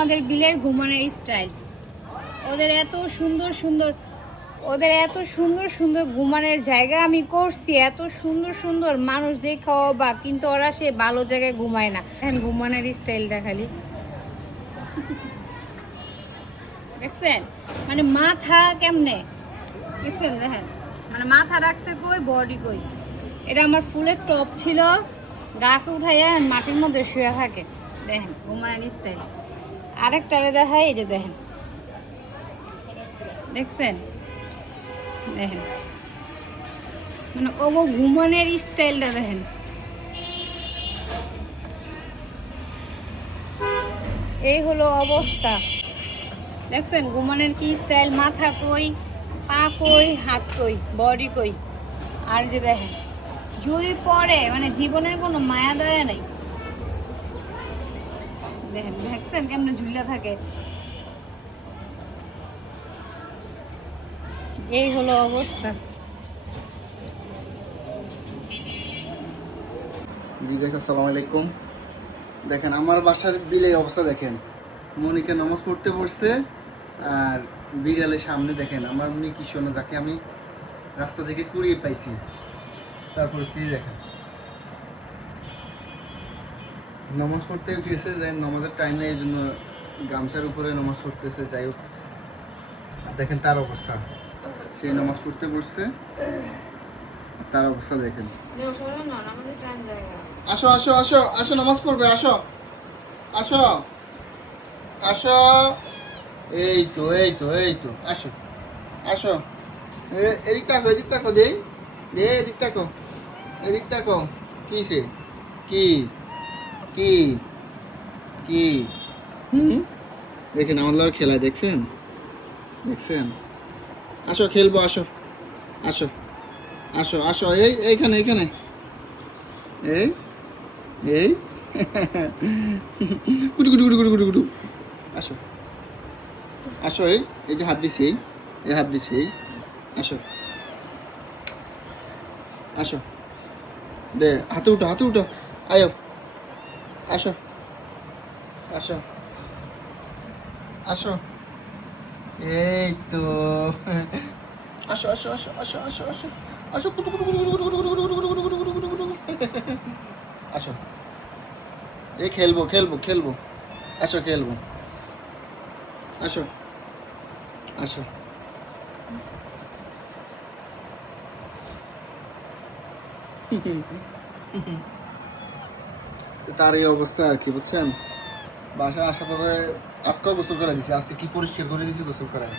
আমাদের বিলের ঘুমানোর স্টাইল। ওদের এত সুন্দর সুন্দর ঘুমানোর জায়গা আমি করছি, এত সুন্দর সুন্দর মানুষ দেখে অবাক, কিন্তু ওরা সে ভালো জায়গায় ঘুমায় না। এখন ঘুমানোর স্টাইল দেখালি দেখছেন, মানে মাথা কেমনে দেখছেন, দেখেন মানে মাথা রাখছে কই, বডি কই। এটা আমার ফুলের টপ ছিল, গাছ উঠাইয়া মাটির মধ্যে শুয়ে থাকে। দেখেন ঘুমানোর স্টাইল। আরেকটারে দেখাই, এই যে দেখেন, দেখছেন, দেখেন মানে ও ঘুমানোর স্টাইলটা দেখেন। এই হলো অবস্থা, দেখছেন ঘুমানোর কি স্টাইল। মাথা কই, পা কই, হাত কই, বডি কই। আর যে দেখেন যদি পরে মানে জীবনের কোনো মায়া দয়া নাই। দেখেন দেখছেন কেমনে ঝুলিয়া থাকে। এই হলো অবস্থা। জি গাইস, আসসালামু আলাইকুম। দেখেন আমার বাসার বিলের অবস্থা দেখেন। মনিকা নামাজ পড়তে বসছে আর বিড়ালের সামনে দেখেন আমার মেয়ে কি শোনো, যাকে আমি রাস্তা থেকে কুড়িয়ে পাইছি, তারপর দেখেন নামাজ পড়তে গিয়েছে, যে নামাজের টাইম নেই, এই জন্য গামছার উপরে নামাজ পড়তেছে। যাই হোক, দেখেন তার অবস্থা, সেই নামাজ পড়তে বসছে, তার অবস্থা দেখেন। আসো আসো আসো আসো, নামাজ পড়বে, আসো আসো আসো। এই তো এই তো এই তো, আসো আসো। এদিক তাকো, এদিক তাকো, দেই দে, এদিক তাকো, এদিক তাকো। কিসে কি কি কি দেখেন আমার লোক খেলায়, দেখছেন দেখছেন। আসো খেলবো, আসো আসো আসো আসো। এইখানে এইখানে, এই এই কুটু কুটু কুটু কুটু কুটু কুটু। আসো আসো, এই যে হাত দিছি, এই হাত দিছি, আসো আসো, দে হাতে উঠো, হাতে উঠো, আয়ো, আসো আসো আসো। এই তো, আসো আসো আসো আসো আসো আসো আসো, কুটু কুটু কুটু কুটু কুটু কুটু কুটু কুটু কুটু কুটু কুটু কুটু কুটু। আসো, এই খেলবো খেলবো খেলবো, আসো খেলবো, আসো আসো। তার এই অবস্থা আর কি, বুঝছেন। বাসায় আসার পরে আজকেও গোসল করে দিছি, আজকে কি পরিষ্কার করে দিছি গোসল করায়।